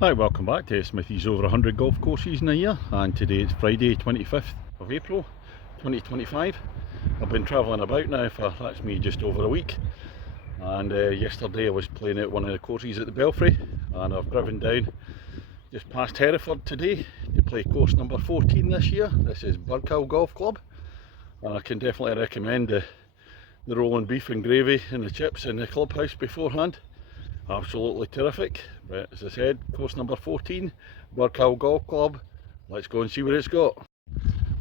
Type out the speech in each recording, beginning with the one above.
Hi, welcome back to Smithy's over 100 golf courses in a year, and today it's Friday 25th of April 2025. I've been travelling about now for, that's me, just over a week, and yesterday I was playing at one of the courses at the Belfry, and I've driven down just past Hereford today to play course number 14 this year. This is Burghill Golf Club, and I can definitely recommend the rolling beef and gravy and the chips in the clubhouse beforehand. Absolutely terrific. But as I said, course number 14, Burghill Golf Club. Let's go and see what it's got.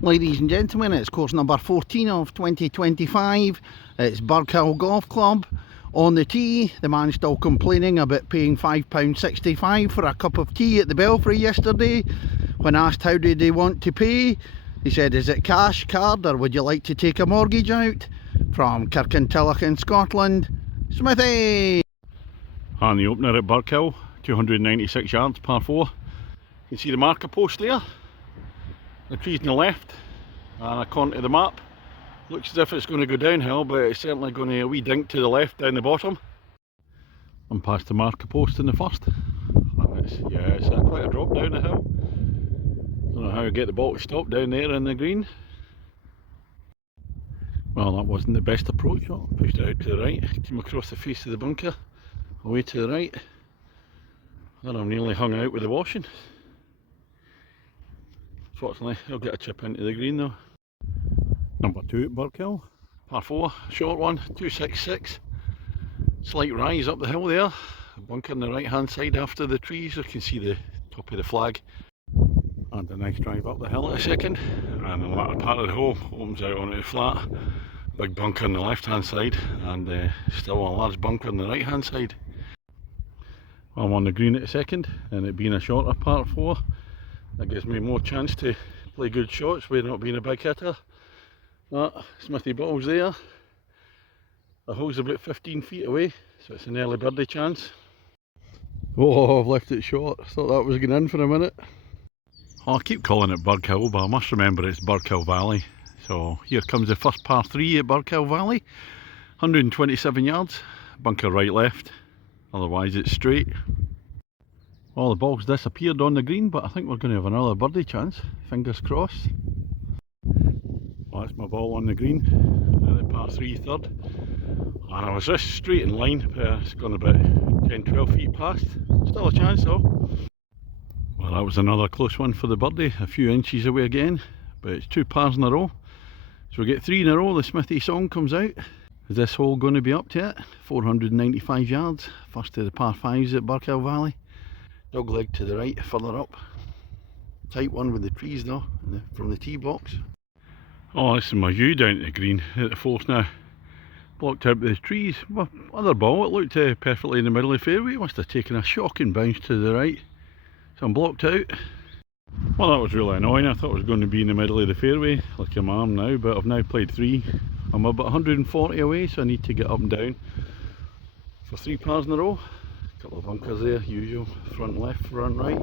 Ladies and gentlemen, it's course number 14 of 2025. It's Burghill Golf Club. On the tee, the man still complaining about paying £5.65 for a cup of tea at the Belfry yesterday. When asked how did he want to pay, he said, is it cash, card, or would you like to take a mortgage out? From Kirkintilloch in Scotland, Smithy! And the opener at Burghill, 296 yards, par 4. You can see the marker post there. The trees on the left, and according to the map, looks as if it's going to go downhill, but it's certainly going to a wee dink to the left down the bottom. I'm past the marker post in the first. It's quite a drop down the hill. Don't know how to get the ball to stop down there in the green. Well, that wasn't the best approach. Pushed it out to the right, came across the face of the bunker, away to the right. Then I'm nearly hung out with the washing. Fortunately, I'll get a chip into the green though. Number 2 at Burghill, par 4, short one, 266. Slight rise up the hill there. A bunker on the right hand side after the trees. You can see the top of the flag. And a nice drive up the hill at a second. And the latter part of the hole opens out onto the flat. Big bunker on the left hand side, and still a large bunker on the right hand side. I'm on the green at the second, and it being a shorter par 4, that gives me more chance to play good shots with not being a big hitter. That Smithy ball's there. The hole's about 15 feet away, so it's an early birdie chance. Oh, I've left it short. I thought that was going in for a minute. Oh, I keep calling it Burghill, but I must remember it's Burghill Valley. So here comes the first par 3 at Burghill Valley. 127 yards, bunker right left, otherwise it's straight. Well, the ball's disappeared on the green, but I think we're going to have another birdie chance, fingers crossed. Well, that's my ball on the green at the par 3 third, and I was just straight in line, but it's gone about 10-12 feet past. Still a chance though. Well, that was another close one for the birdie, a few inches away again, but it's 2 pars in a row. So we get 3 in a row, the Smithy song comes out. Is this hole going to be up to it? 495 yards, first of the par 5s at Burghill Valley. Dog leg to the right, further up. Tight one with the trees though, from the tee box. Oh, this is my view down to the green at the fourth now. Blocked out by the trees. Well, other ball, it looked perfectly in the middle of the fairway. It must have taken a shocking bounce to the right. So I'm blocked out. Well, that was really annoying. I thought it was going to be in the middle of the fairway, like I'm arm now, but I've now played 3. I'm about 140 away, so I need to get up and down for 3 pars in a row. A couple of bunkers there, usual, front left, front right.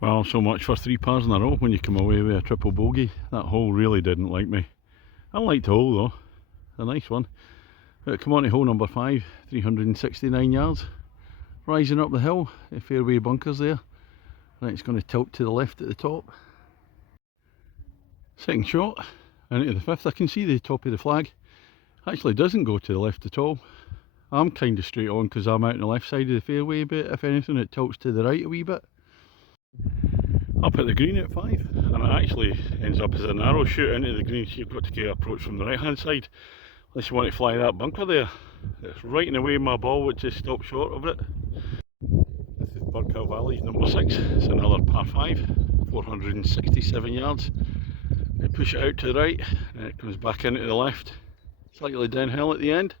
Well, so much for 3 pars in a row when you come away with a triple bogey. That hole really didn't like me. I liked the hole though, a nice one. But come on to hole number 5, 369 yards. Rising up the hill, the fairway bunkers there. Right, it's going to tilt to the left at the top. Second shot, into the 5th. I can see the top of the flag. Actually doesn't go to the left at all. I'm kind of straight on because I'm out on the left side of the fairway, but if anything it tilts to the right a wee bit. Up at the green at 5, and it actually ends up as a narrow shoot into the green, so you've got to get approach from the right hand side unless you want to fly that bunker there. It's right in the way of my ball, which is stopped short of it. This is Burghill Valley's number 6. It's another par 5, 467 yards. I push it out to the right, and it comes back into the left, slightly downhill at the end.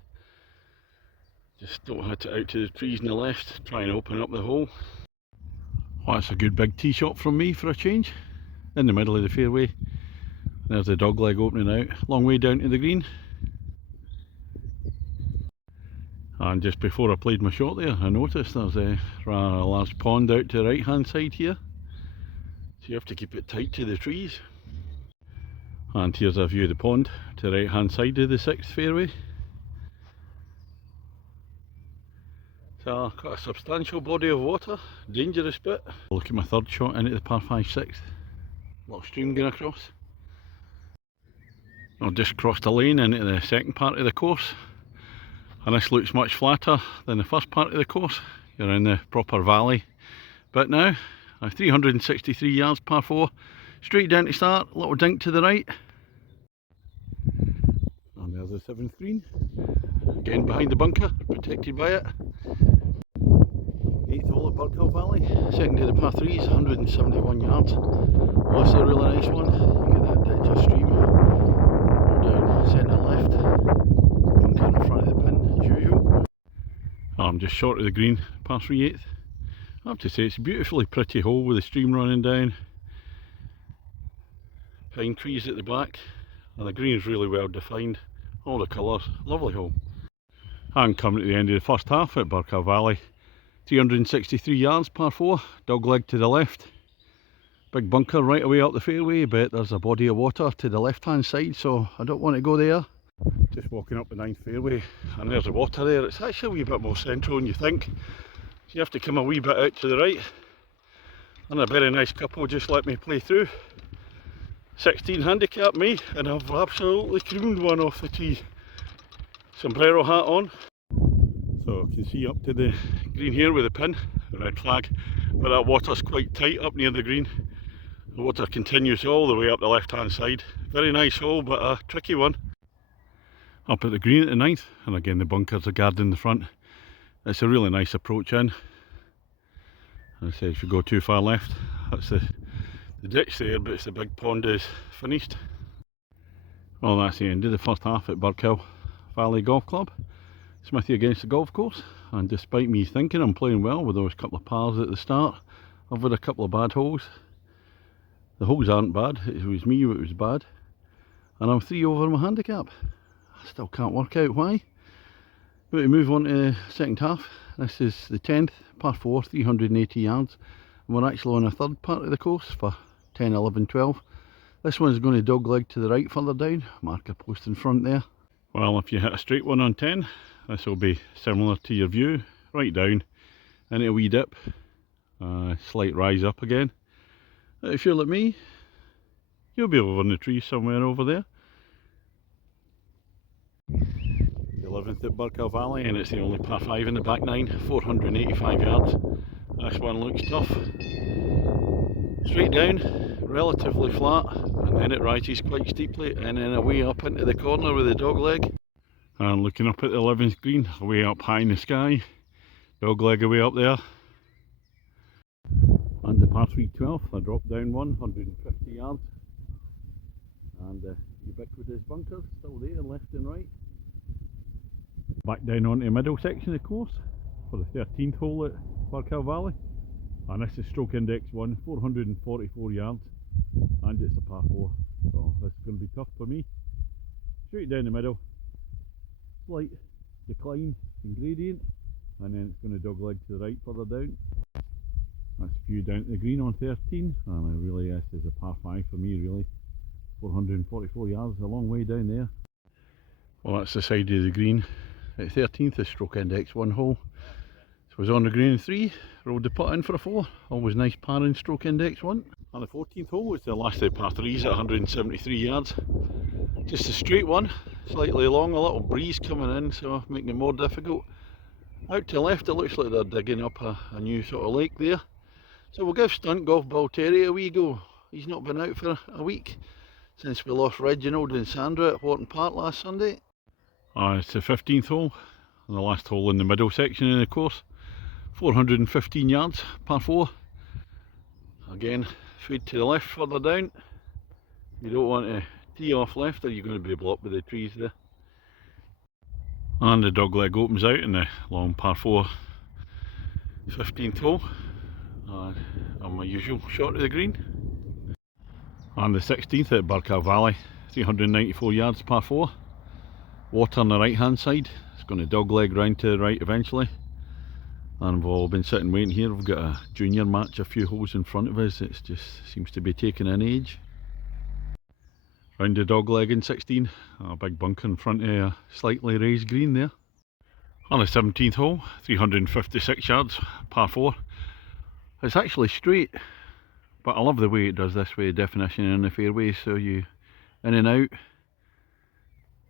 Just don't hit it out to the trees on the left, try and open up the hole. Well, that's a good big tee shot from me for a change. In the middle of the fairway. There's the dog leg opening out, long way down to the green. And just before I played my shot there, I noticed there's a rather large pond out to the right hand side here. So you have to keep it tight to the trees. And here's a view of the pond to the right hand side of the 6th fairway. So got a substantial body of water, dangerous bit. Look at my third shot into the par 5/6. Little stream going across. I've just crossed a lane into the second part of the course, and this looks much flatter than the first part of the course. You're in the proper valley bit now. 363 yards, par 4, straight down to start, little dink to the right. And there's the 7th green, again behind the bunker, protected by it. 8th hole at Burghill Valley, second to the par 3s, 171 yards. Oh, it's a really nice one. You get that ditch of stream down centre left, bunker in front of the pin as usual. I'm just short of the green, par 3 8th. I have to say it's a beautifully pretty hole with the stream running down, pine trees at the back, and the green's really well defined, all the colours, lovely hole. I'm coming to the end of the first half at Burghill Valley. 363 yards, par 4, dog leg to the left. Big bunker right away up the fairway, but there's a body of water to the left hand side, so I don't want to go there. Just walking up the 9th fairway, and there's the water there. It's actually a wee bit more central than you think. So you have to come a wee bit out to the right. And a very nice couple just let me play through. 16 handicap me, and I've absolutely creamed one off the tee. Sombrero hat on. So I can see up to the green here with the pin, the red flag, but that water's quite tight up near the green. The water continues all the way up the left hand side. Very nice hole, but a tricky one. Up at the green at the 9th, and again the bunkers are guarding the front. It's a really nice approach in. As I say, if you go too far left, that's the ditch there, but it's the big pond is finished. Well, that's the end of the first half at Burghill Valley Golf Club. Smithy against the golf course, and despite me thinking I'm playing well with those couple of pars at the start, I've had a couple of bad holes. The holes aren't bad, it was me who was bad, and I'm 3 over my handicap. I still can't work out why. But we move on to the second half. This is the 10th, par 4, 380 yards, and we're actually on a third part of the course for 10, 11, 12. This one's going to dog leg to the right further down, marker post in front there. Well, if you hit a straight one on 10, this will be similar to your view, right down, into a wee dip, slight rise up again. If you're like me, you'll be over in the trees somewhere over there. 11th at Burghill Valley, and it's the only par 5 in the back 9, 485 yards. This one looks tough. Straight down, relatively flat, and then it rises quite steeply, and then away up into the corner with the dog leg. And looking up at the 11th green, way up high in the sky, dog leg away up there. And the par 3 12th, I dropped down 150 yards, and the ubiquitous bunkers still there, left and right. Back down onto the middle section of the course for the 13th hole at Burghill Valley, and this is stroke index 1, 444 yards, and it's a par 4, so this is going to be tough for me. Straight down the middle, slight decline in gradient, and then it's going to dog leg to the right further down. That's view down to the green on 13, and really this is a par 5 for me really. 444 yards, a long way down there. Well, that's the side of the green at 13th, is stroke index 1 hole. So I was on the green in 3, rolled the putt in for a 4, always nice par in stroke index 1. And the 14th hole was the last of the par 3s at 173 yards. Just a straight one, slightly long, a little breeze coming in, so making it more difficult. Out to the left, it looks like they're digging up a new sort of lake there. So we'll give Stunt Golf Ball Terry a wee go. He's not been out for a week since we lost Reginald and Sandra at Horton Park last Sunday. It's the 15th hole, and the last hole in the middle section of the course. 415 yards, par 4. Again, fade to the left further down. You don't want to tee off left or you're going to be blocked by the trees there. And the dog leg opens out in the long par 4 15th hole. On my usual shot of the green. And the 16th at Burghill Valley, 394 yards, par 4. Water on the right hand side. It's going to dog leg round to the right eventually. And we've all been sitting waiting here. We've got a junior match a few holes in front of us. It just seems to be taking an age. Round the dog leg in 16, a big bunker in front of a slightly raised green there. On the 17th hole, 356 yards, par 4. It's actually straight, but I love the way it does this way, definition in the fairways, so you in and out,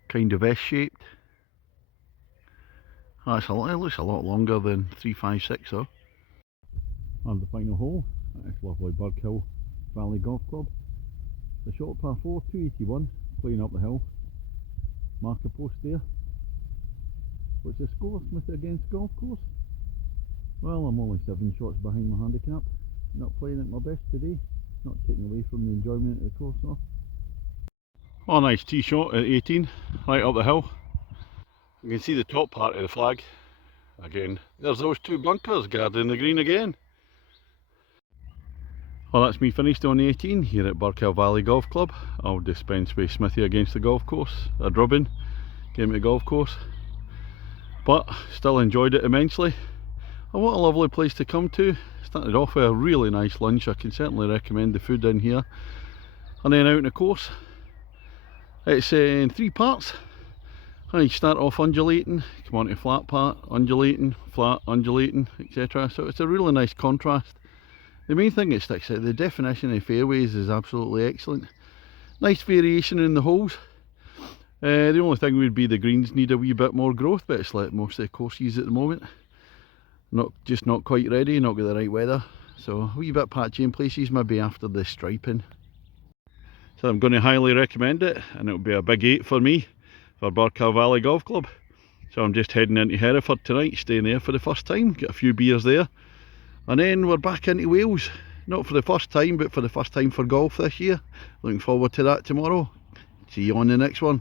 kind of S-shaped. It looks a lot longer than 356 though. And the final hole, it's lovely Burghill Valley Golf Club. The short par 4, 281, playing up the hill. Mark a post there. What's the score, Smithy against golf course? Well, I'm only 7 shots behind my handicap. Not playing at my best today. Not taking away from the enjoyment of the course though. Oh, nice tee shot at 18, right up the hill. You can see the top part of the flag. Again, there's those 2 bunkers guarding the green again. Well, that's me finished on the 18 here at Burghill Valley Golf Club. I'll dispense with Smithy against the golf course. A drubbing, game at the golf course. But still enjoyed it immensely. And what a lovely place to come to. Started off with a really nice lunch. I can certainly recommend the food in here. And then out on the course. It's in 3 parts. And you start off undulating, come on to flat part, undulating, flat, undulating, etc. So it's a really nice contrast. The main thing that sticks out, the definition of fairways is absolutely excellent. Nice variation in the holes. The only thing would be the greens need a wee bit more growth, but it's like most of the courses at the moment. Just not quite ready, not got the right weather. So a wee bit patchy in places, maybe after the striping. So I'm going to highly recommend it, and it'll be a big 8 for me for Burghill Valley Golf Club. So I'm just heading into Hereford tonight, staying there for the first time, get a few beers there. And then we're back into Wales, not for the first time, but for the first time for golf this year. Looking forward to that tomorrow. See you on the next one.